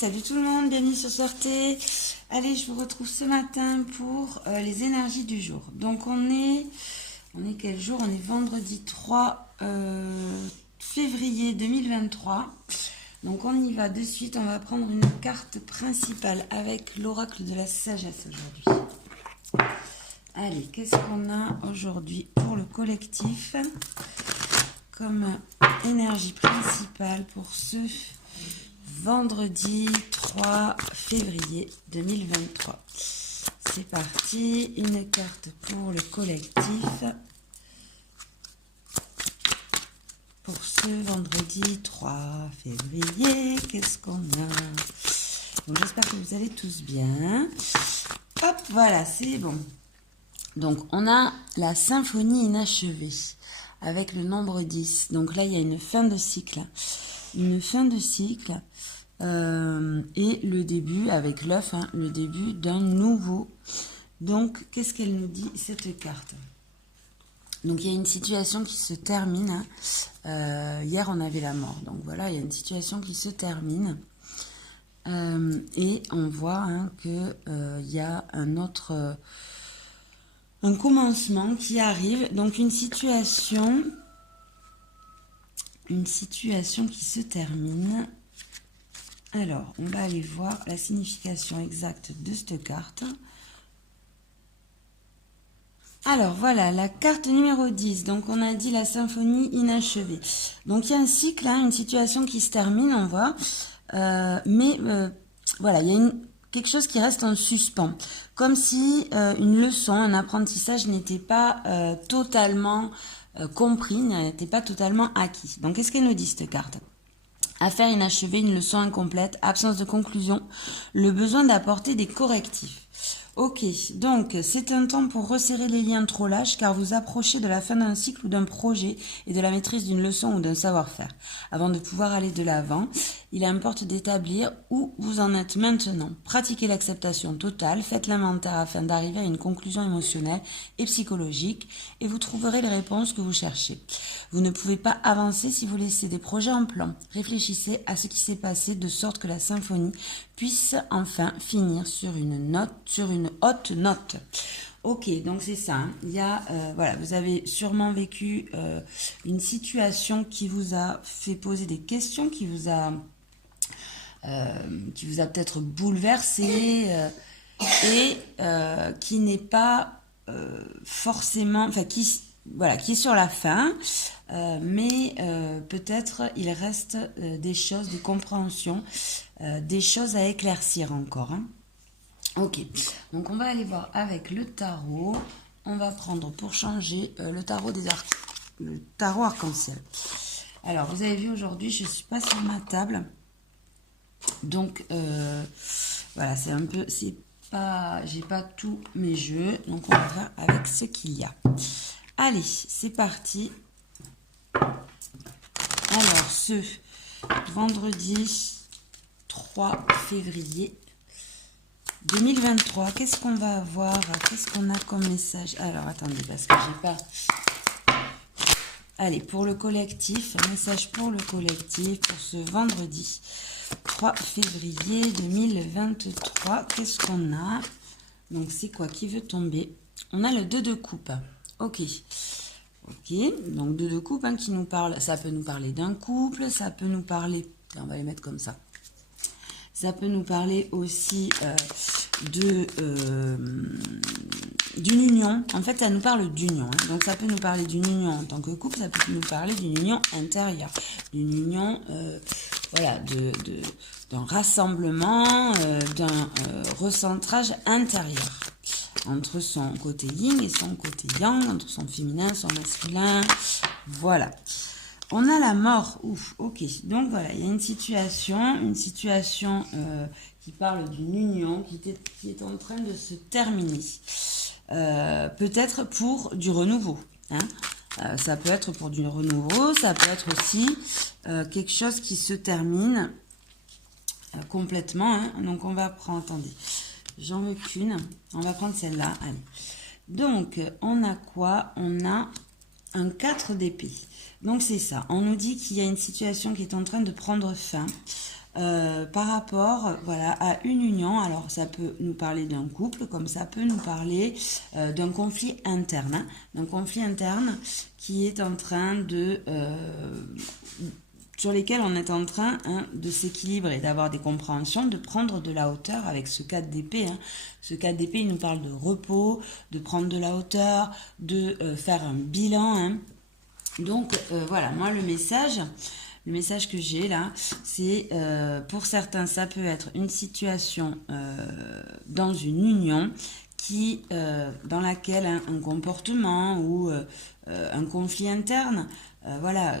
salut tout le monde, bienvenue sur Sortez. Allez, je vous retrouve ce matin pour les énergies du jour. Donc on est quel jour? On est vendredi 3 février 2023. Donc on y va de suite, on va prendre une carte principale avec l'oracle de la sagesse aujourd'hui. Allez, qu'est-ce qu'on a aujourd'hui pour le collectif comme énergie principale pour ce vendredi 3 février 2023. C'est parti, une carte pour le collectif pour ce vendredi 3 février. Qu'est-ce qu'on a? Donc j'espère que vous allez tous bien. Hop, voilà, c'est bon. Donc on a la symphonie inachevée avec le nombre 10. Donc là il y a une fin de cycle. Une fin de cycle et le début avec l'œuf, hein, le début d'un nouveau. Donc, qu'est-ce qu'elle nous dit, cette carte? Donc, il y a une situation qui se termine. Hein. Hier, on avait la mort. Donc, voilà, il y a une situation qui se termine. Et on voit hein, qu'il y a un autre... un commencement qui arrive. Donc, une situation qui se termine. Alors, on va aller voir la signification exacte de cette carte. Alors, voilà, la carte numéro 10. Donc, on a dit la symphonie inachevée. Donc, il y a un cycle, hein, une situation qui se termine, on voit. Voilà, il y a quelque chose qui reste en suspens. Comme si une leçon, un apprentissage n'était pas totalement compris, n'était pas totalement acquis. Donc, qu'est-ce qu'elle nous dit, cette carte? Affaire inachevée, une leçon incomplète, absence de conclusion, le besoin d'apporter des correctifs. Ok, donc c'est un temps pour resserrer les liens trop lâches car vous approchez de la fin d'un cycle ou d'un projet et de la maîtrise d'une leçon ou d'un savoir-faire. Avant de pouvoir aller de l'avant, il importe d'établir où vous en êtes maintenant. Pratiquez l'acceptation totale, faites l'inventaire afin d'arriver à une conclusion émotionnelle et psychologique et vous trouverez les réponses que vous cherchez. Vous ne pouvez pas avancer si vous laissez des projets en plan. Réfléchissez à ce qui s'est passé de sorte que la symphonie puisse enfin finir sur une haute note. Ok, donc c'est ça. Hein. Il y a, voilà, vous avez sûrement vécu une situation qui vous a fait poser des questions, qui vous a peut-être bouleversé et qui n'est pas forcément, enfin qui est sur la fin, mais peut-être il reste des choses, des compréhensions, des choses à éclaircir encore. Hein. Ok, donc on va aller voir avec le tarot. On va prendre pour changer le tarot le tarot arc-en-ciel. Alors, vous avez vu aujourd'hui, je ne suis pas sur ma table. Donc, voilà, c'est un peu... j'ai pas tous mes jeux. Donc, on va faire avec ce qu'il y a. Allez, c'est parti. Alors, ce vendredi 3 février 2023, qu'est-ce qu'on va avoir? Qu'est-ce qu'on a comme message? Alors, attendez, parce que j'ai pas... Allez, pour le collectif, un message pour le collectif, pour ce vendredi 3 février 2023. Qu'est-ce qu'on a? Donc, c'est quoi qui veut tomber? On a le 2 de coupe. Ok. Ok, donc 2 de coupe hein, qui nous parle, ça peut nous parler d'un couple, ça peut nous parler... On va les mettre comme ça. Ça peut nous parler aussi d'une union. En fait, ça nous parle d'union. Hein. Donc, ça peut nous parler d'une union en tant que couple. Ça peut nous parler d'une union intérieure. D'une union, voilà, d'un rassemblement, d'un recentrage intérieur. Entre son côté yin et son côté yang. Entre son féminin, son masculin. Voilà. On a la mort, ouf, ok. Donc voilà, il y a une situation qui parle d'une union qui est en train de se terminer. Peut-être pour du renouveau. Hein. Ça peut être pour du renouveau, ça peut être aussi quelque chose qui se termine complètement. Hein. Donc on va prendre, attendez, j'en veux qu'une. On va prendre celle-là, allez. Donc on a quoi? On a un 4 d'épée. Donc c'est ça, on nous dit qu'il y a une situation qui est en train de prendre fin. par rapport, voilà, à une union. Alors, ça peut nous parler d'un couple, comme ça peut nous parler d'un conflit interne, hein, d'un conflit interne qui est en train de sur lesquels on est en train de s'équilibrer, d'avoir des compréhensions, de prendre de la hauteur avec ce 4 d'épée. Hein. Ce 4 d'épée, il nous parle de repos, de prendre de la hauteur, de faire un bilan. Hein. Donc, voilà, moi, le message que j'ai là, c'est pour certains, ça peut être une situation dans une union qui, dans laquelle un comportement ou un conflit interne, voilà,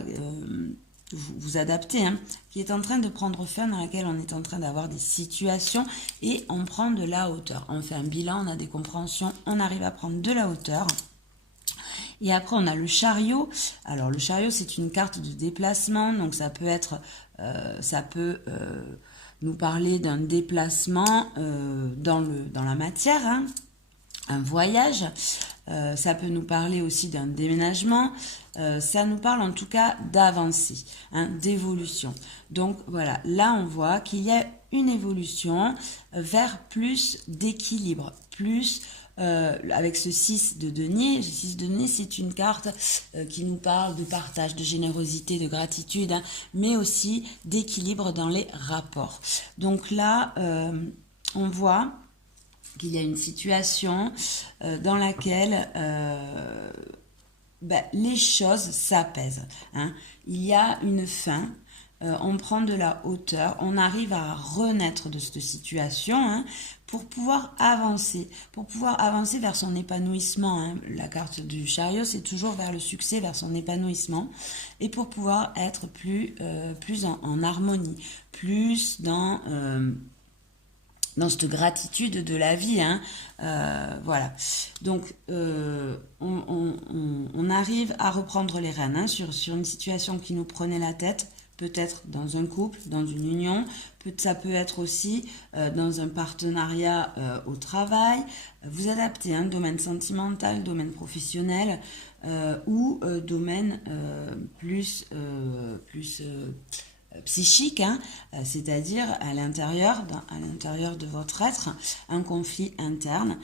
vous adaptez, hein, qui est en train de prendre fin, dans laquelle on est en train d'avoir des situations et on prend de la hauteur. On fait un bilan, on a des compréhensions, on arrive à prendre de la hauteur. Et après, on a le chariot. Alors, le chariot, c'est une carte de déplacement. Donc, ça peut être, nous parler d'un déplacement dans la matière, hein, un voyage. Ça peut nous parler aussi d'un déménagement. Ça nous parle en tout cas d'avancée, hein, d'évolution. Donc voilà, là on voit qu'il y a une évolution vers plus d'équilibre, plus avec ce 6 de denier. Le 6 de denier, c'est une carte qui nous parle de partage, de générosité, de gratitude, hein, mais aussi d'équilibre dans les rapports. Donc là, on voit qu'il y a une situation dans laquelle les choses s'apaisent. Hein. Il y a une fin, on prend de la hauteur, on arrive à renaître de cette situation, hein, pour pouvoir avancer vers son épanouissement. Hein. La carte du chariot, c'est toujours vers le succès, vers son épanouissement, et pour pouvoir être plus en harmonie, plus dans cette gratitude de la vie, hein. Voilà. Donc, on arrive à reprendre les rênes, hein, sur une situation qui nous prenait la tête, peut-être dans un couple, dans une union, ça peut être aussi dans un partenariat au travail. Vous adaptez, hein, domaine sentimental, domaine professionnel ou domaine plus psychique, hein, c'est-à-dire à l'intérieur de votre être, un conflit interne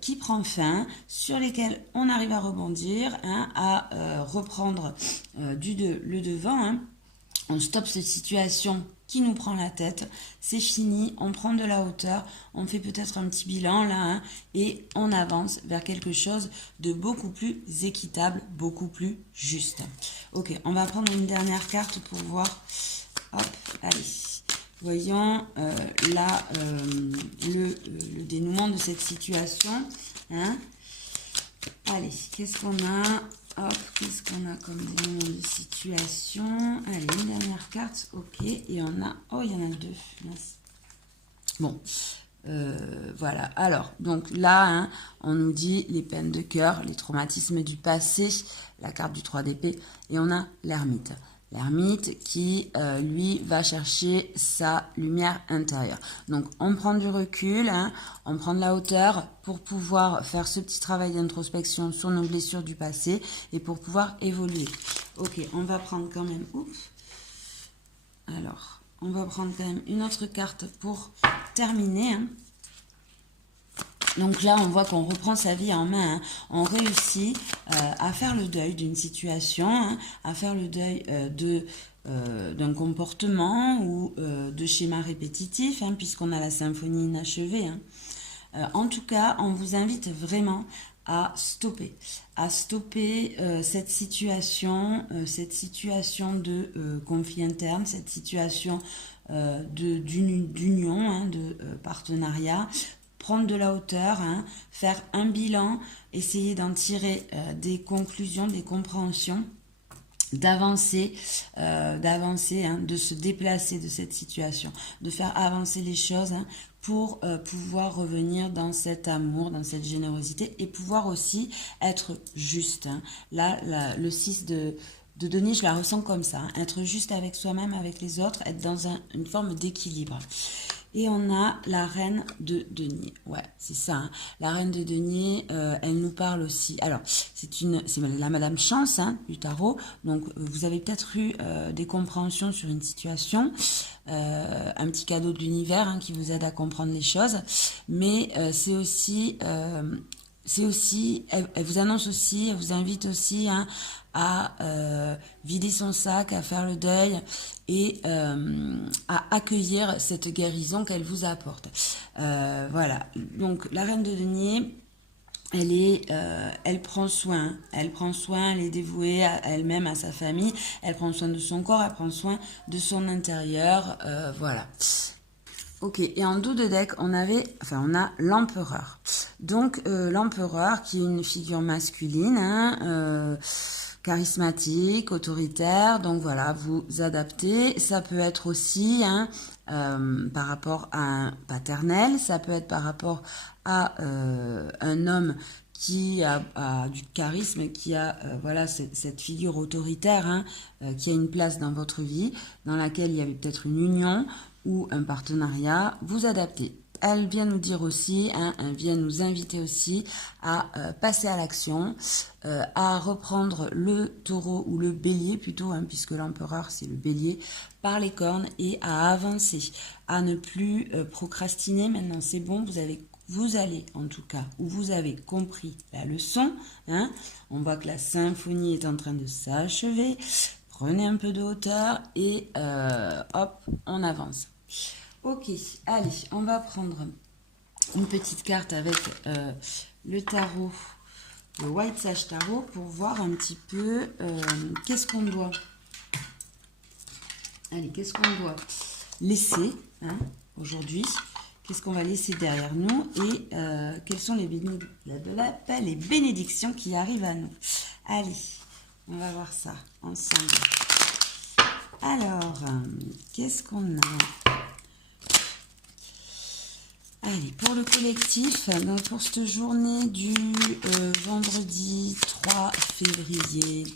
qui prend fin, sur lesquels on arrive à rebondir, hein, à reprendre le devant, hein. On stoppe cette situation qui nous prend la tête, c'est fini, on prend de la hauteur, on fait peut-être un petit bilan là, hein, et on avance vers quelque chose de beaucoup plus équitable, beaucoup plus juste. Ok, on va prendre une dernière carte pour voir. Hop, allez. Voyons là le dénouement de cette situation. Hein. Allez, qu'est-ce qu'on a? Hop, qu'est-ce qu'on a comme dénouement de situation? Allez, une dernière carte. Ok, et on a... Oh, il y en a deux. Merci. Bon, voilà. Alors, donc là, hein, on nous dit les peines de cœur, les traumatismes du passé, la carte du 3 d'épée, et on a l'ermite. L'ermite qui, lui, va chercher sa lumière intérieure. Donc, on prend du recul, hein, on prend de la hauteur pour pouvoir faire ce petit travail d'introspection sur nos blessures du passé et pour pouvoir évoluer. Ok, on va prendre quand même... Oups. Alors, on va prendre quand même une autre carte pour terminer, hein. Donc là, on voit qu'on reprend sa vie en main, hein. On réussit à faire le deuil d'une situation, hein, à faire le deuil d'un comportement ou de schéma répétitif, hein, puisqu'on a la symphonie inachevée. Hein. En tout cas, on vous invite vraiment à stopper cette situation de conflit interne, cette situation d'union, hein, de partenariat. Prendre de la hauteur, hein, faire un bilan, essayer d'en tirer des conclusions, des compréhensions, d'avancer, hein, de se déplacer de cette situation, de faire avancer les choses, hein, pour pouvoir revenir dans cet amour, dans cette générosité et pouvoir aussi être juste. Hein. Là, le 6 de donner, je la ressens comme ça, hein, être juste avec soi-même, avec les autres, être dans une forme d'équilibre. Et on a la reine de denier. Ouais, c'est ça. Hein. La reine de denier, elle nous parle aussi. Alors, c'est la Madame Chance du tarot. Donc, vous avez peut-être eu des compréhensions sur une situation, un petit cadeau de l'univers qui vous aide à comprendre les choses. Mais c'est aussi, elle vous annonce aussi, elle vous invite aussi à vider son sac, à faire le deuil et à accueillir cette guérison qu'elle vous apporte. Voilà. Donc la reine de denier, elle prend soin, elle est dévouée à elle-même, à sa famille, elle prend soin de son corps, elle prend soin de son intérieur, voilà. Ok, et en dos de deck, on a l'empereur. Donc, l'empereur qui est une figure masculine, charismatique, autoritaire. Donc voilà, vous adaptez. Ça peut être aussi par rapport à un paternel, ça peut être par rapport à un homme qui a du charisme, qui a voilà cette figure autoritaire qui a une place dans votre vie, dans laquelle il y avait peut-être une union ou un partenariat. Vous adaptez. Elle vient nous dire aussi, elle vient nous inviter aussi à passer à l'action, à reprendre le taureau ou le bélier plutôt, puisque l'empereur c'est le bélier, par les cornes et à avancer, à ne plus procrastiner. Maintenant c'est bon, vous allez en tout cas, ou vous avez compris la leçon. On voit que la symphonie est en train de s'achever. Prenez un peu de hauteur et hop, on avance. Ok, allez, on va prendre une petite carte avec le tarot, le White Sage Tarot, pour voir un petit peu qu'est-ce qu'on doit. Allez, qu'est-ce qu'on doit laisser aujourd'hui? Qu'est-ce qu'on va laisser derrière nous? Et quelles sont les bénédictions qui arrivent à nous? Allez, on va voir ça ensemble. Alors, qu'est-ce qu'on a? Allez, pour le collectif, donc pour cette journée du vendredi 3 février,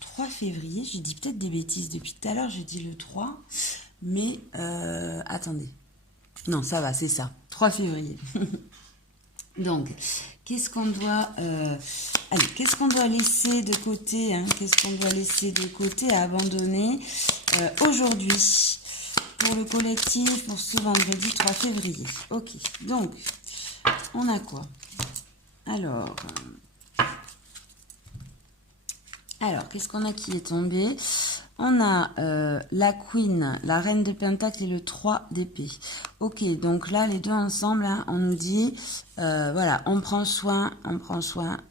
3 février, je dis peut-être des bêtises depuis tout à l'heure, je dis le 3, mais attendez, non ça va, c'est ça, 3 février. Donc, qu'est-ce qu'on doit, qu'est-ce qu'on doit laisser de côté, qu'est-ce qu'on doit laisser de côté, à abandonner aujourd'hui pour le collectif, pour ce vendredi 3 février. Ok, donc, on a quoi? Alors, qu'est-ce qu'on a qui est tombé? On a la Queen, la Reine de Pentacle et le 3 d'épée. Ok, donc là, les deux ensemble, on nous dit, voilà, on prend soin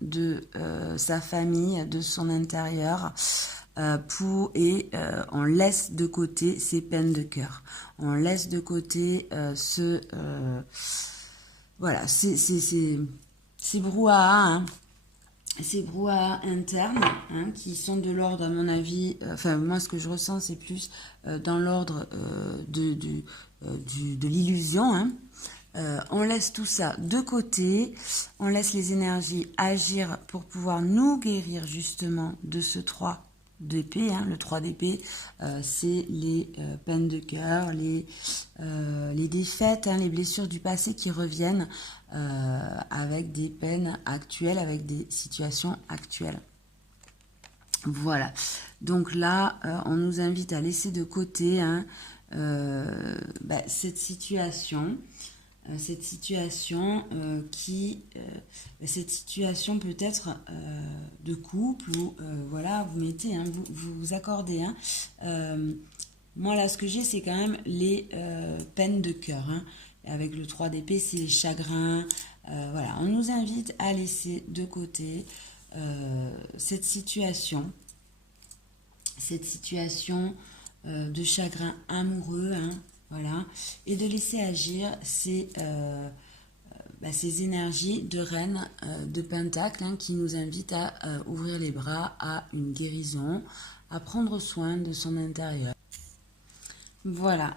de sa famille, de son intérieur, on laisse de côté ses peines de cœur. On laisse de côté voilà, ces brouhahas, ces brouhahas internes qui sont de l'ordre, à mon avis, moi ce que je ressens c'est plus dans l'ordre de l'illusion. On laisse tout ça de côté, on laisse les énergies agir pour pouvoir nous guérir justement de ce 3 d'épée. Le 3 d'épée, c'est les peines de cœur, les défaites, les blessures du passé qui reviennent avec des peines actuelles, avec des situations actuelles. Voilà. Donc là, on nous invite à laisser de côté cette situation. Cette situation peut-être de couple où voilà, vous mettez, vous accordez. Moi là, ce que j'ai, c'est quand même les peines de cœur. Avec le 3 d'épée, c'est les chagrins. Voilà, on nous invite à laisser de côté cette situation de chagrin amoureux. Voilà, et de laisser agir ces énergies de reine de pentacle qui nous invitent à ouvrir les bras à une guérison, à prendre soin de son intérieur. Voilà,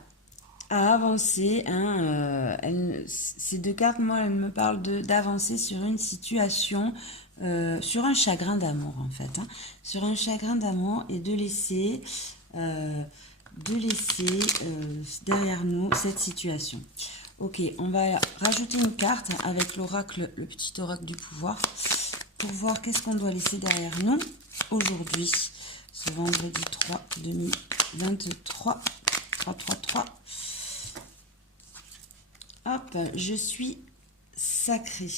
à avancer. Ces deux cartes, moi, elles me parlent d'avancer sur une situation, sur un chagrin d'amour en fait, sur un chagrin d'amour, et de laisser de laisser derrière nous cette situation. Ok, on va rajouter une carte avec l'oracle, le petit oracle du pouvoir, pour voir qu'est-ce qu'on doit laisser derrière nous aujourd'hui, ce vendredi 3 2023, 3. Hop, je suis sacré.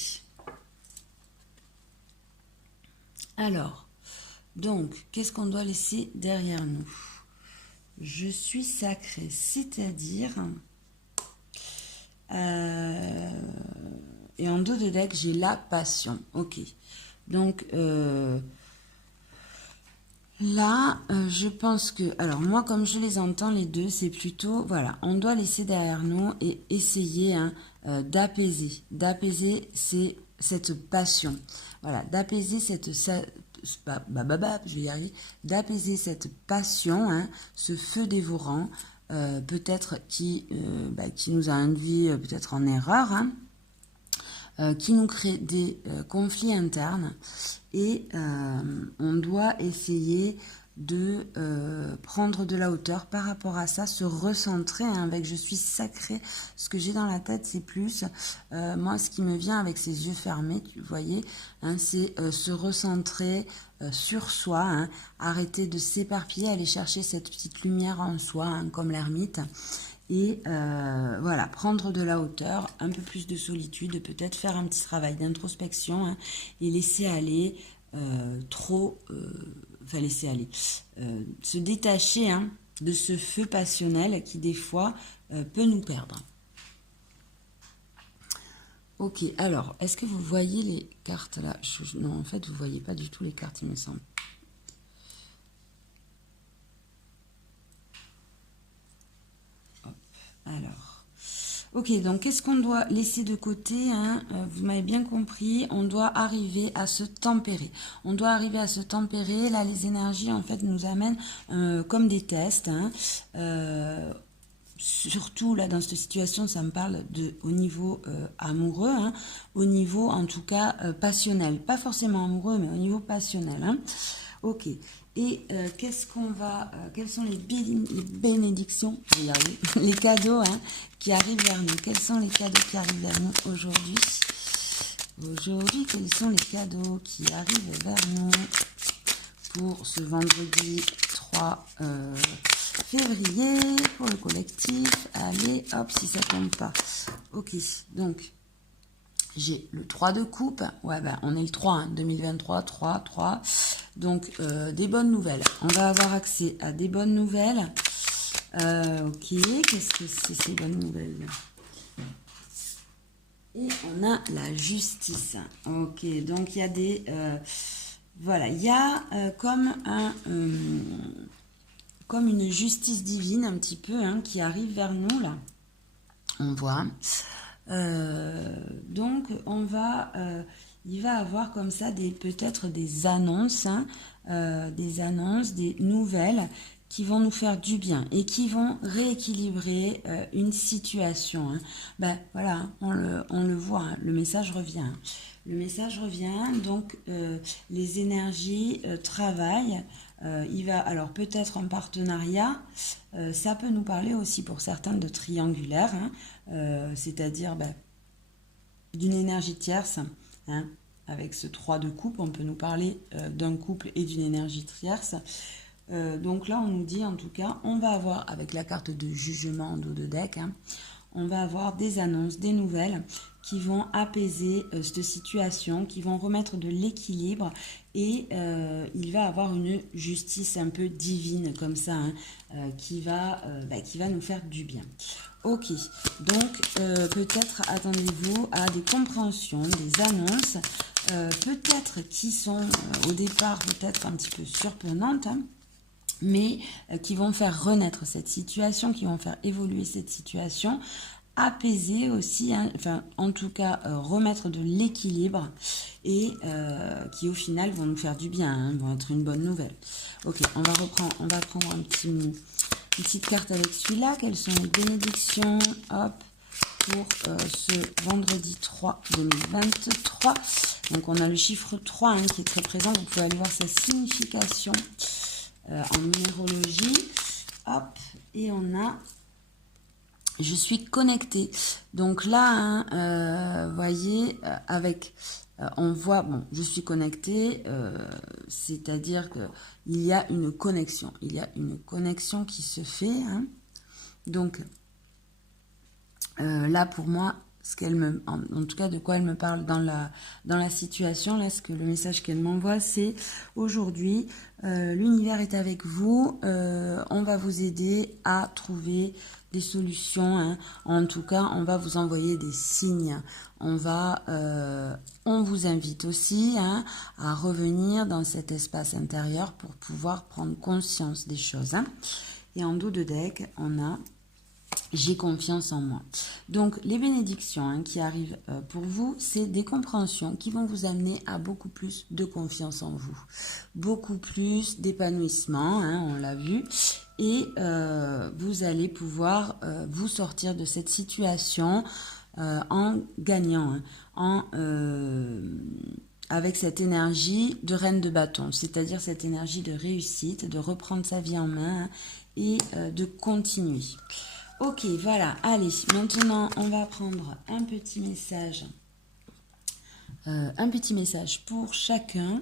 Alors, donc, qu'est-ce qu'on doit laisser derrière nous? Je suis sacré, c'est-à-dire... et en dos de deck, j'ai la passion. Ok. Donc, là, je pense que... Alors, moi, comme je les entends, les deux, c'est plutôt... Voilà, on doit laisser derrière nous et essayer d'apaiser. D'apaiser cette passion. Voilà, d'apaiser cette... je vais y arriver. D'apaiser cette passion, hein, ce feu dévorant, peut-être qui nous a induit peut-être en erreur, hein, qui nous crée des conflits internes, et on doit essayer de prendre de la hauteur par rapport à ça, se recentrer, hein, avec je suis sacré. Ce que j'ai dans la tête, c'est plus moi, ce qui me vient avec ces yeux fermés, vous voyez, hein, c'est se recentrer sur soi, hein, arrêter de s'éparpiller, aller chercher cette petite lumière en soi, hein, comme l'ermite, et voilà, prendre de la hauteur, un peu plus de solitude, peut-être faire un petit travail d'introspection, hein, et laisser aller laisser aller, se détacher, hein, de ce feu passionnel qui des fois peut nous perdre. Ok, alors, est-ce que vous voyez les cartes là? Non, en fait, vous ne voyez pas du tout les cartes, il me semble. Hop, alors. Ok, donc qu'est-ce qu'on doit laisser de côté, hein? Vous m'avez bien compris, on doit arriver à se tempérer. On doit arriver à se tempérer. Là, les énergies, en fait, nous amènent comme des tests, hein. Surtout là dans cette situation, ça me parle au niveau amoureux, hein, au niveau en tout cas passionnel, pas forcément amoureux, mais au niveau passionnel, hein. Ok. Et qu'est-ce qu'on va, quelles sont les bénédictions, les cadeaux, hein, qui arrivent vers nous? Quels sont les cadeaux qui arrivent vers nous aujourd'hui? Aujourd'hui, quels sont les cadeaux qui arrivent vers nous pour ce vendredi 3 février pour le collectif? Allez, hop, si ça tombe pas. Ok, donc j'ai le 3 de coupe. Ouais, ben on est le 3, hein, 2023, 3. Donc, des bonnes nouvelles. On va avoir accès à des bonnes nouvelles. Ok, qu'est-ce que c'est ces bonnes nouvelles? Et on a la justice. Ok, donc il y a des... voilà, il y a comme une justice divine un petit peu, hein, qui arrive vers nous là. On voit. Donc on va, il va avoir comme ça peut-être des annonces, hein, des nouvelles qui vont nous faire du bien et qui vont rééquilibrer une situation, hein. Ben voilà, on le voit, hein, le message revient. Hein. Le message revient, donc les énergies travaillent. Il va, alors peut-être en partenariat, ça peut nous parler aussi pour certains de triangulaire, hein, c'est-à-dire d'une énergie tierce, hein, avec ce 3 de coupe, on peut nous parler d'un couple et d'une énergie tierce. Donc là, on nous dit en tout cas, on va avoir, avec la carte de jugement en dos de deck, hein, on va avoir des annonces, des nouvelles qui vont apaiser cette situation, qui vont remettre de l'équilibre, et il va avoir une justice un peu divine comme ça, hein, qui va nous faire du bien. Ok, donc peut-être attendez-vous à des compréhensions, des annonces, peut-être qui sont au départ peut-être un petit peu surprenantes, hein, mais qui vont faire renaître cette situation, qui vont faire évoluer cette situation, apaiser aussi, hein, enfin en tout cas remettre de l'équilibre, et qui au final vont nous faire du bien, hein, vont être une bonne nouvelle. Ok, on va prendre une petite carte avec celui-là. Quelles sont les bénédictions, hop, pour ce vendredi 3 2023. Donc on a le chiffre 3, hein, qui est très présent. Vous pouvez aller voir sa signification en numérologie. hop, et on a je suis connectée. Donc là, vous voyez, avec, on voit, bon, je suis connectée, c'est-à-dire que il y a une connexion. Il y a une connexion qui se fait. Hein. Donc, là, pour moi, ce qu'elle me, en tout cas, de quoi elle me parle dans la situation, là, ce que le message qu'elle m'envoie, c'est aujourd'hui, l'univers est avec vous, on va vous aider à trouver des solutions, hein. En tout cas, on va vous envoyer des signes. On vous invite aussi hein, à revenir dans cet espace intérieur pour pouvoir prendre conscience des choses. Hein. Et en dos de deck, on a j'ai confiance en moi. Donc, les bénédictions hein, qui arrivent pour vous, c'est des compréhensions qui vont vous amener à beaucoup plus de confiance en vous. Beaucoup plus d'épanouissement, hein, on l'a vu. Et vous allez pouvoir vous sortir de cette situation en gagnant, hein, avec cette énergie de reine de bâton, c'est-à-dire cette énergie de réussite, de reprendre sa vie en main hein, et de continuer. Ok, voilà, allez, maintenant on va prendre un petit message pour chacun,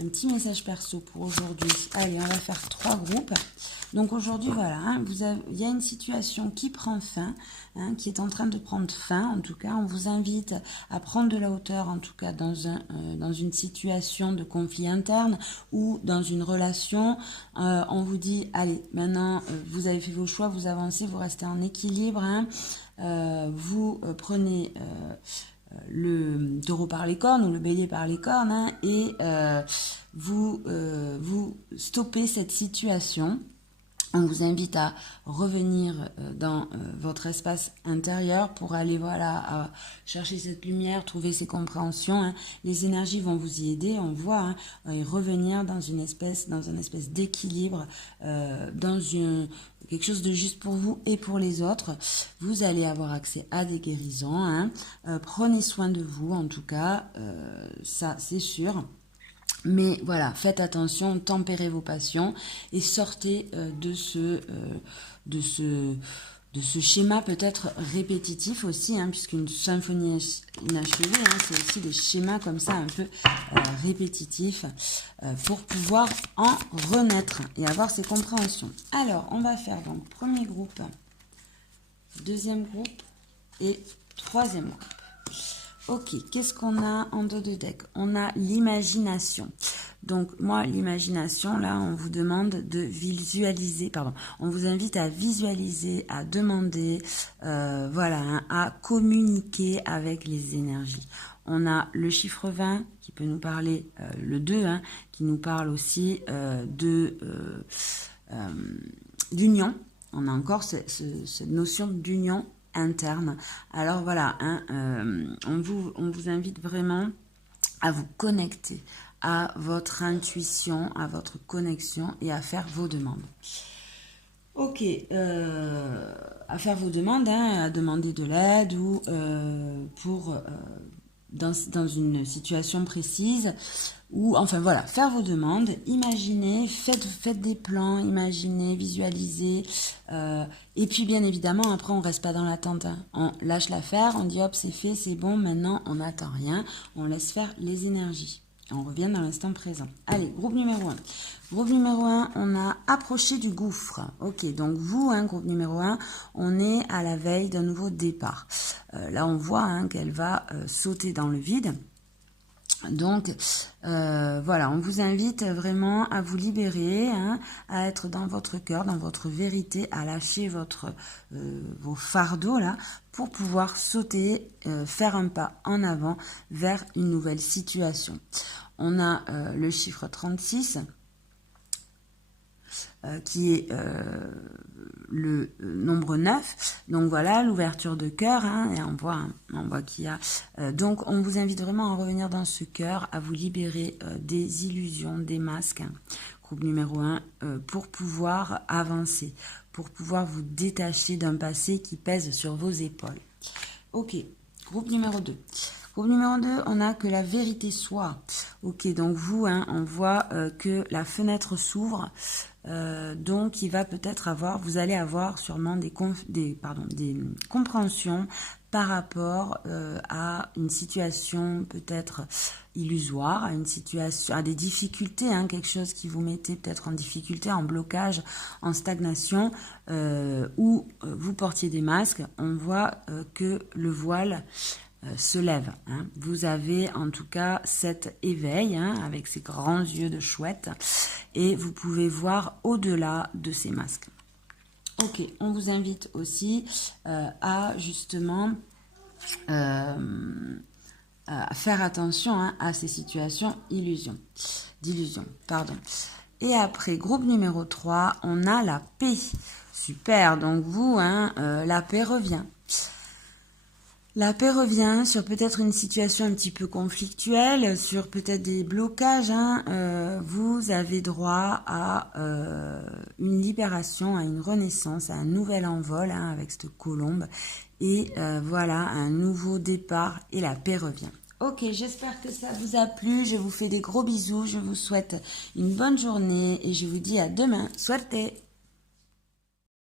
un petit message perso pour aujourd'hui. Allez, on va faire 3 groupes. Donc aujourd'hui, voilà, hein, il y a une situation qui prend fin, hein, qui est en train de prendre fin. En tout cas, on vous invite à prendre de la hauteur, en tout cas dans une situation de conflit interne ou dans une relation. On vous dit, allez, maintenant, vous avez fait vos choix, vous avancez, vous restez en équilibre. Hein, vous prenez... le taureau par les cornes ou le bélier par les cornes hein, et vous stoppez cette situation. On vous invite à revenir dans votre espace intérieur pour aller voilà chercher cette lumière, trouver ces compréhensions. Hein. Les énergies vont vous y aider, on voit, hein, et revenir dans un espèce d'équilibre, dans quelque chose de juste pour vous et pour les autres. Vous allez avoir accès à des guérisons. Hein. Prenez soin de vous, en tout cas, ça c'est sûr. Mais voilà, faites attention, tempérez vos passions et sortez de ce schéma peut-être répétitif aussi, hein, puisqu'une symphonie inachevée, hein, c'est aussi des schémas comme ça un peu répétitifs pour pouvoir en renaître et avoir ces compréhensions. Alors, on va faire donc premier groupe, deuxième groupe et troisième groupe. Ok, qu'est-ce qu'on a en dos de deck? On a l'imagination. Donc, moi, l'imagination, là, on vous demande de visualiser, pardon, on vous invite à visualiser, à demander, voilà, hein, à communiquer avec les énergies. On a le chiffre 20 qui peut nous parler, le 2, hein, qui nous parle aussi d'union. On a encore cette notion d'union interne. Alors voilà, hein, on vous invite vraiment à vous connecter à votre intuition, à votre connexion et à faire vos demandes. Ok, à faire vos demandes, hein, à demander de l'aide ou dans une situation précise, ou enfin voilà, faire vos demandes, imaginez, faites des plans, imaginez, visualisez, et puis bien évidemment après on reste pas dans l'attente, hein. On lâche l'affaire, on dit hop c'est fait, c'est bon, maintenant on n'attend rien, on laisse faire les énergies. On revient dans l'instant présent. Allez, groupe numéro 1. Groupe numéro 1, on a approché du gouffre. Ok, donc vous, hein, groupe numéro 1, on est à la veille d'un nouveau départ. Là, on voit hein, qu'elle va sauter dans le vide. Donc, voilà, on vous invite vraiment à vous libérer, hein, à être dans votre cœur, dans votre vérité, à lâcher vos fardeaux, là, pour pouvoir sauter, faire un pas en avant vers une nouvelle situation. On a le chiffre 36, qui est le nombre 9. Donc voilà, l'ouverture de cœur, hein, et on voit qu'il y a... donc on vous invite vraiment à revenir dans ce cœur, à vous libérer des illusions, des masques, hein, groupe numéro 1, pour pouvoir avancer, pour pouvoir vous détacher d'un passé qui pèse sur vos épaules. Ok, groupe numéro 2. Groupe numéro 2, on a que la vérité soit. Ok, donc vous, hein, on voit que la fenêtre s'ouvre. Donc, il va peut-être vous allez avoir sûrement des compréhensions par rapport à une situation peut-être illusoire, à une situation, à des difficultés, hein, quelque chose qui vous mettait peut-être en difficulté, en blocage, en stagnation, où vous portiez des masques. On voit que le voile se lève. Hein. Vous avez en tout cas cet éveil, hein, avec ces grands yeux de chouette, et vous pouvez voir au-delà de ces masques. Ok, on vous invite aussi à justement à faire attention, hein, à ces situations d'illusion. Et après, groupe numéro 3, on a la paix. Super, donc vous, hein, la paix revient. La paix revient sur peut-être une situation un petit peu conflictuelle, sur peut-être des blocages. Hein. Vous avez droit à une libération, à une renaissance, à un nouvel envol, hein, avec cette colombe. Et voilà, un nouveau départ et la paix revient. Ok, j'espère que ça vous a plu. Je vous fais des gros bisous. Je vous souhaite une bonne journée et je vous dis à demain. Suerte!